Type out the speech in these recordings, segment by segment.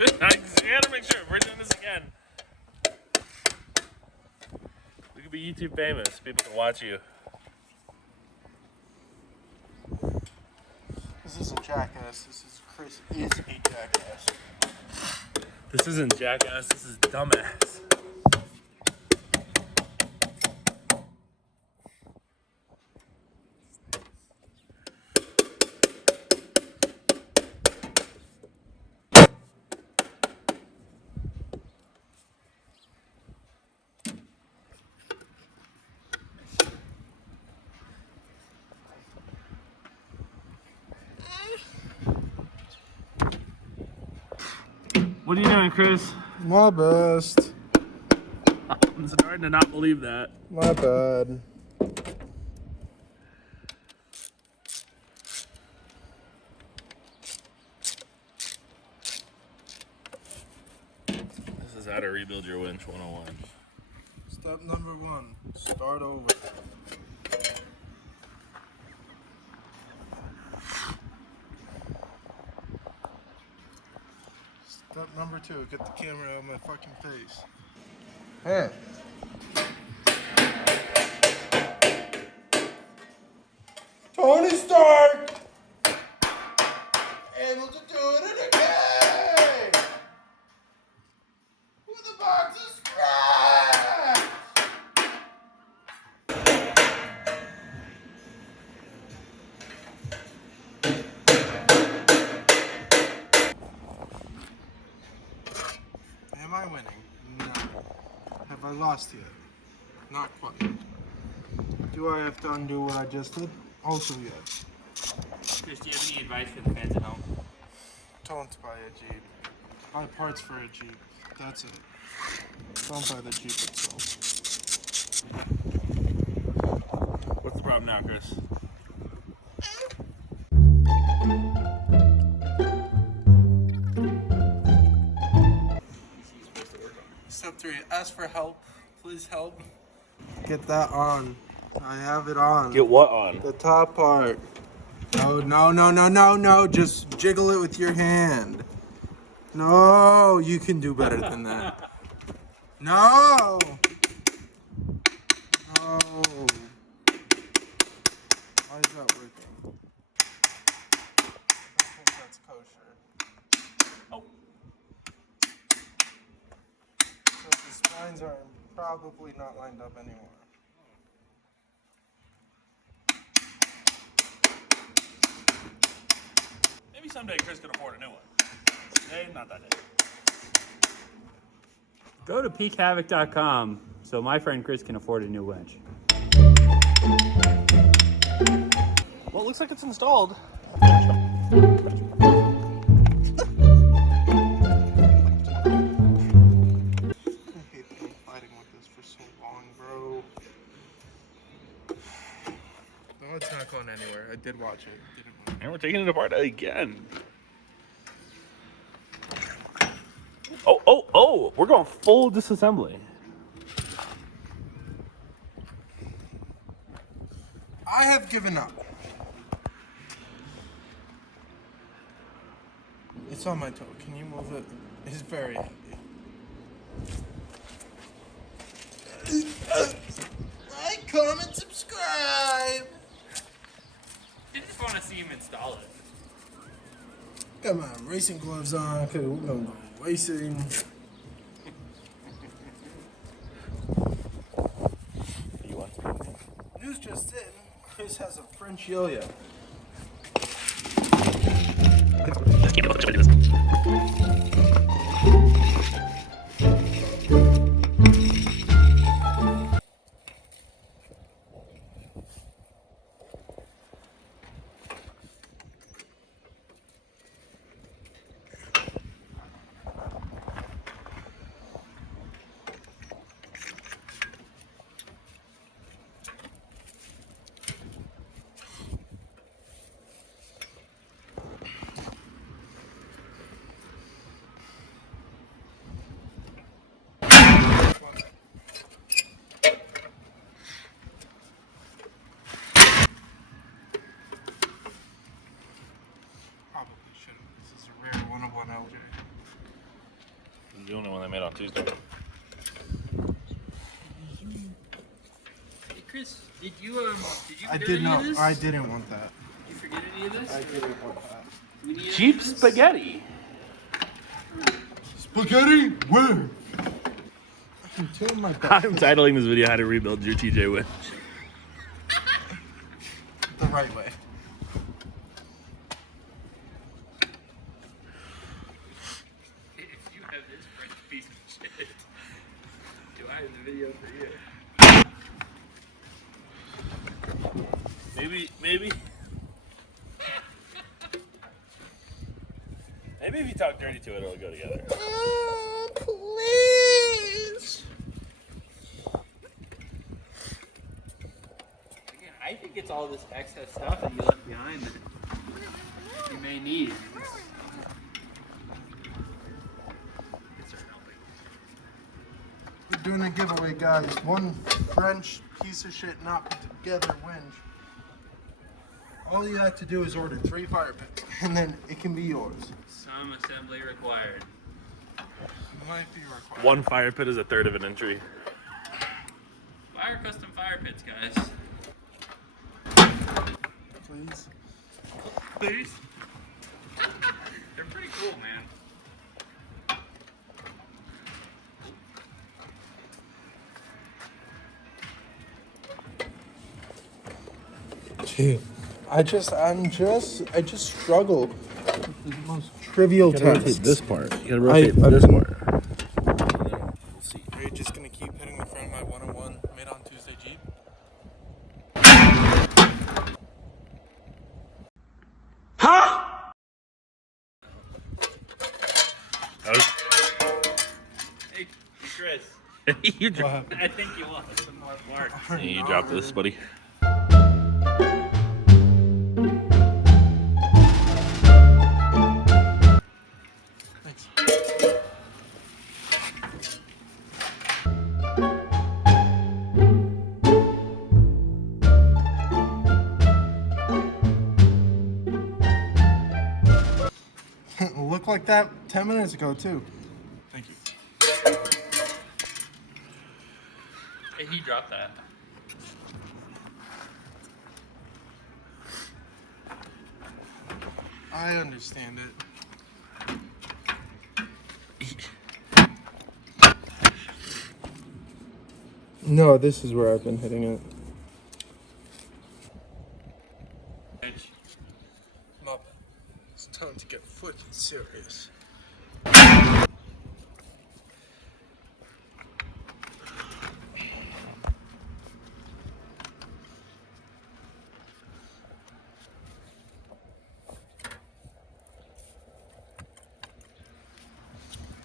gotta make sure. We're doing this again. We could be YouTube famous. People can watch you. This isn't Jackass. This is Chris is a jackass. This isn't Jackass. This is Dumbass. What are you doing, Chris? My best. I'm starting to not believe that. My bad. This is how to rebuild your winch 101. Step number 1, start over. Step number 2, get the camera out of my fucking face. Hey. Tony Stark! Able to do it again! With a box of scraps! Am I winning? No. Have I lost yet? Not quite. Do I have to undo what I just did? Also yes. Chris, do you have any advice for the fans at home? Don't buy a Jeep. Buy parts for a Jeep. That's it. Don't buy the Jeep itself. What's the problem now, Chris? Step 3, ask for help. Please help. Get that on. I have it on. Get what on? The top part. No. Just jiggle it with your hand. No, you can do better than that. No. No. Why is that working? I don't think that's kosher. Oh. So the spines are probably not lined up anymore. Maybe someday Chris could afford a new one. Today, not that day. Go to peakhavoc.com so my friend Chris can afford a new winch. Well, it looks like it's installed. I hate that I'm fighting with this for so long, bro. No, it's not going anywhere. I did watch it. Didn't watch it. And we're taking it apart again. Oh, we're going full disassembly. I have given up. It's on my toe. Can you move it? It's very heavy. Like, comment, subscribe. I just want to see him install it. Got my racing gloves on because we're going to go racing. You want News just in. Chris has a French yo-yo. Let's keep it. Let's do this. Probably shouldn't. This is a rare 101 LJ. The only one they made on Tuesday. Hey Chris, did you I forget did any of not. this? I didn't want that. Did you forget any of this? I didn't want that. Do we need any Cheap of this? spaghetti. Spaghetti? Where? I'm doing my best. I'm titling this video "How to Rebuild Your TJ Winch." The right way. If you have this French piece of shit, do I have the video for you? Maybe if you talk dirty to it, it'll go together. Please. Again, I think it's all this excess stuff that you left behind that you may need. We're doing a giveaway, guys. One French piece of shit not put together winch. All you have to do is order 3 fire pits, and then it can be yours. Some assembly required. Might be required. One fire pit is a third of an entry. Buy our custom fire pits, guys. Please. Please. They're pretty cool, man. Gee, I just struggle with the most trivial tasks. part. You gotta rotate I've this been- part. We'll see. Are you just gonna keep hitting the front of my 101 made on Tuesday Jeep? That was, Hey, Chris. you, dro- I think you want some more parts. you dropped this, buddy. Thanks. Looked like that 10 minutes ago, too. Thank you. Hey, he dropped that. I understand it. No, this is where I've been hitting it. Up. It's time to get fucking serious.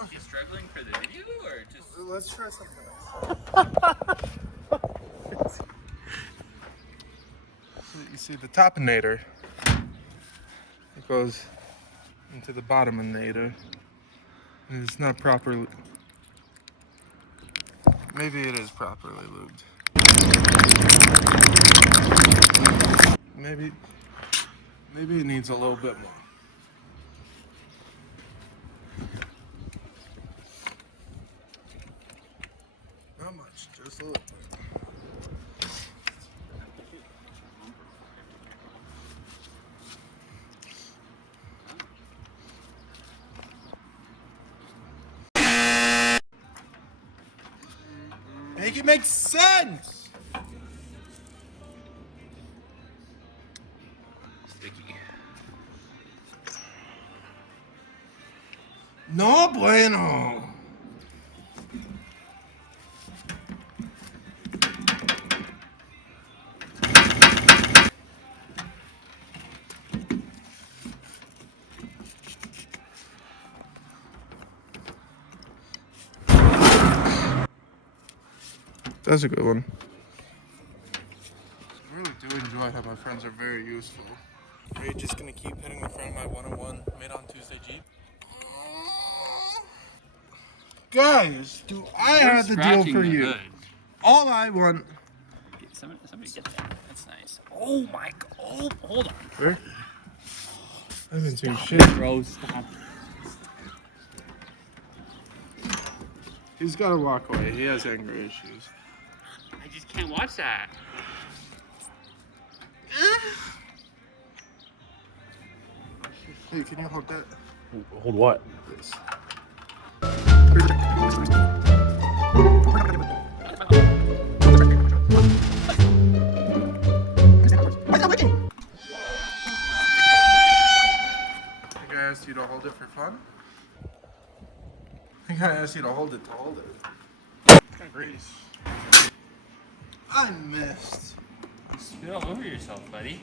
Are you struggling for the video or just? Let's try something else. You see the topinator, it goes into the bottominator, and it's not properly. Maybe it is properly lubed. Maybe it needs a little bit more. Not much, just a little bit. Make it make sense! Sticky. No bueno! That's a good one. I really do enjoy how my friends are very useful. Are you just gonna keep hitting the front of my 101 made on Tuesday Jeep? Guys, do I have the deal for you? Hood. All I want. Somebody get that. That's nice. Oh my god. Oh, hold on. Where? I haven't seen shit. Bro, stop. He's got to walk away. He has anger issues. I just can't watch that. Hey, can you hold that? Hold what? This. I think I asked you to hold it for fun. I think I asked you to hold it. Kind of grease. I missed. Spit all over yourself, buddy.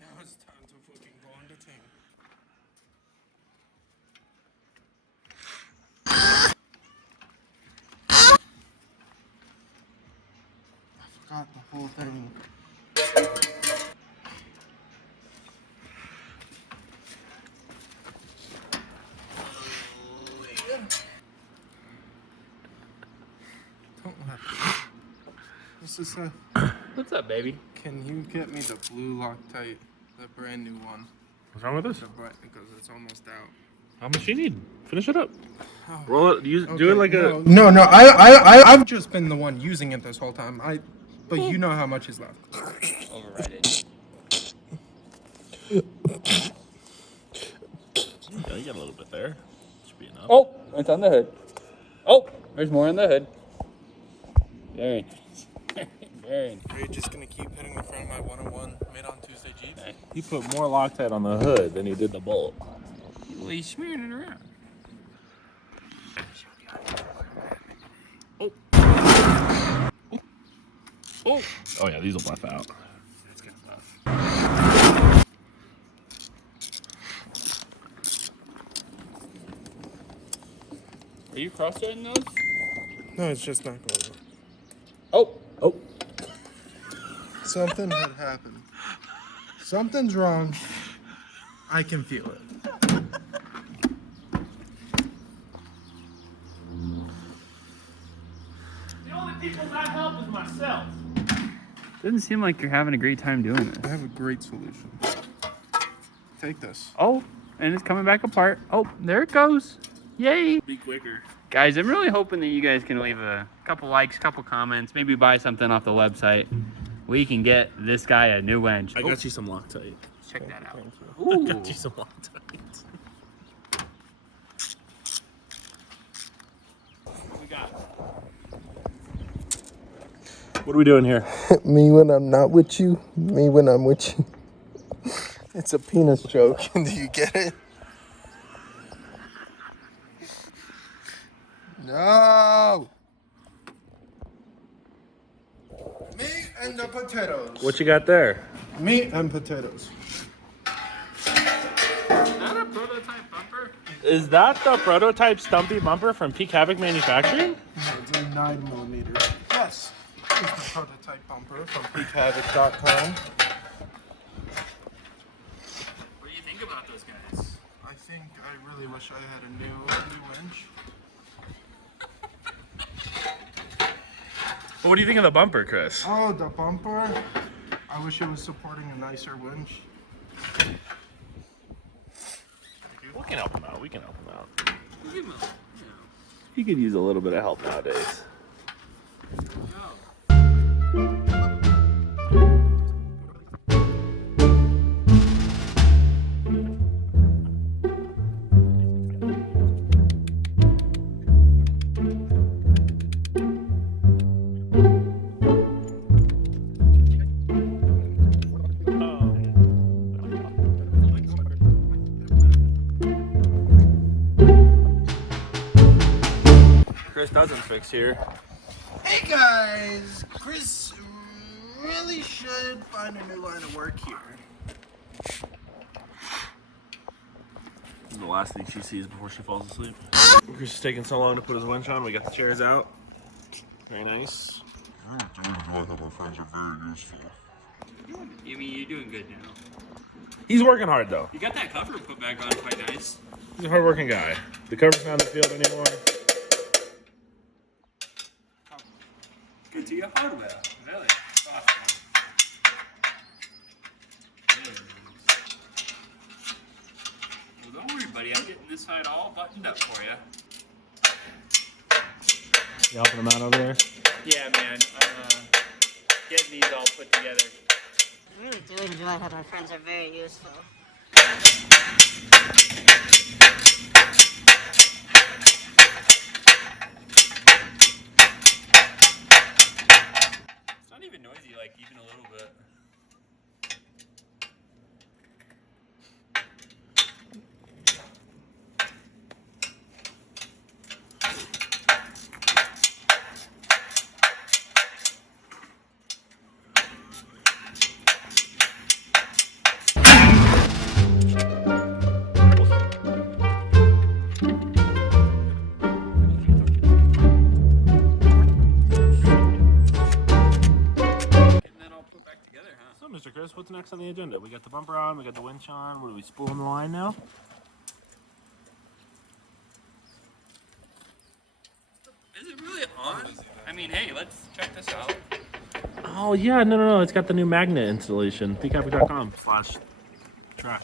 Now it's time to fucking go on the thing. I forgot the whole thing. Don't laugh. What's this say? What's up, baby? Can you get me the blue Loctite, the brand new one? What's wrong with this? Because it's almost out. How much you need? Finish it up. Roll it. Do it Okay, like no, no. I've just been the one using it this whole time. But you know how much is left. Override it. Yeah, you got a little bit there. Should be enough. Oh, it's on the hood. Oh, there's more on the hood. Very nice. Very nice. Are you just gonna keep hitting the front of my 101 made on Tuesday Jeep? He put more Loctite on the hood than he did the bolt. Well, he's smearing it around. Oh. Oh. Oh yeah, these will buff out. It's gonna buff. Are you cross-threading those? No, it's just not going on. Oh. Oh. Something had happened. Something's wrong. I can feel it. The only people I help is myself. Doesn't seem like you're having a great time doing I this. have a great solution. Take this. Oh, and it's coming back apart. Oh, there it goes. Yay. Be quicker. Guys, I'm really hoping that you guys can leave a couple likes, couple comments, maybe buy something off the website. We can get this guy a new winch. I got you some Loctite. Check that out. I Ooh. got you some Loctite. What we got? What are we doing here? Me when I'm not with you. Me when I'm with you. It's a penis joke. Do you get it? No. Meat and the potatoes. What you got there? Meat and potatoes. Is that a prototype bumper? Is that the prototype Stumpy bumper from Peak Havoc Manufacturing? It's a 9mm. Yes. It's the prototype bumper from peakhavoc.com. What do you think about those guys? I think I really wish I had a new winch. What do you think of the bumper, Chris? Oh, the bumper. I wish it was supporting a nicer winch. We can help him out. We can help him out. He could use a little bit of help nowadays. Chris doesn't fix here. Hey guys, Chris really should find a new line of work here. This is the last thing she sees before she falls asleep. Chris is taking so long to put his winch on. We got the chairs out. Very nice. I really feel like my friends are very useful. I mean, you're doing good now. He's working hard though. You got that cover put back on quite nice. He's a hard-working guy. The cover's not in the field anymore. Good to your hardware. Really? Awesome. Well, don't worry, buddy. I'm getting this side all buttoned up for you. You helping him out over there? Yeah, man. Getting these all put together. I really do enjoy how my friends are very useful. It's not even noisy, like, even a little bit. So, Mr. Chris, what's next on the agenda? We got the bumper on, we got the winch on. What are we spooling the line now? Is it really on? I mean, hey, let's check this out. Oh yeah, no. It's got the new magnet installation. Pcapic.com/track.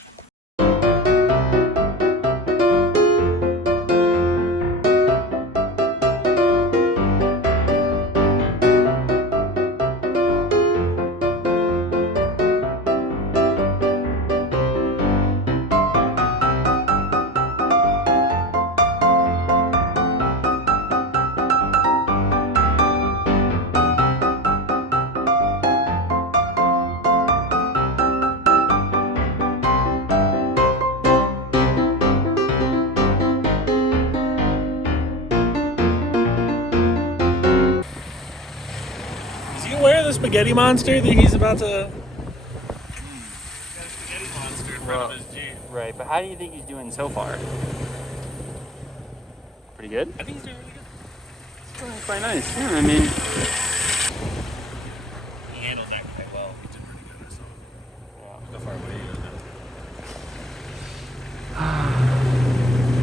Is he aware of the spaghetti monster that he's about to? Got a spaghetti monster in front of his Jeep. Right, but how do you think he's doing so far? Pretty good? I think he's doing really good. It's doing quite nice. Yeah, I mean, He handled that quite well. He did pretty good. I saw. Wow. How far away you guys?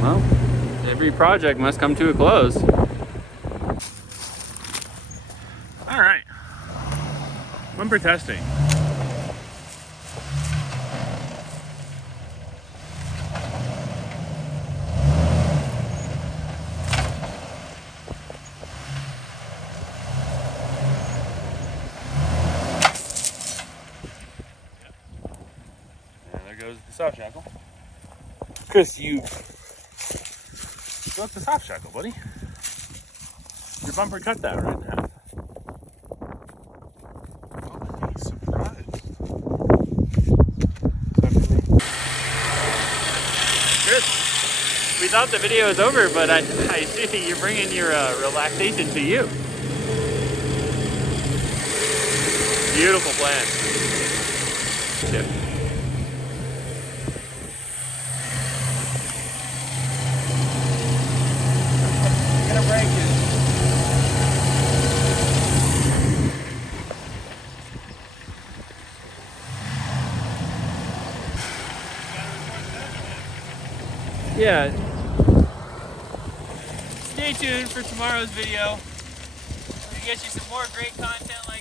well, every project must come to a close. All right. Bumper testing. And there goes the soft shackle. Chris, you broke the soft shackle, buddy. Your bumper cut that right in half. Chris, we thought the video was over, but I see you're bringing your relaxation to you. Beautiful plan. Chip. I'm gonna break it. Yeah. Stay tuned for tomorrow's video. We'll get you some more great content like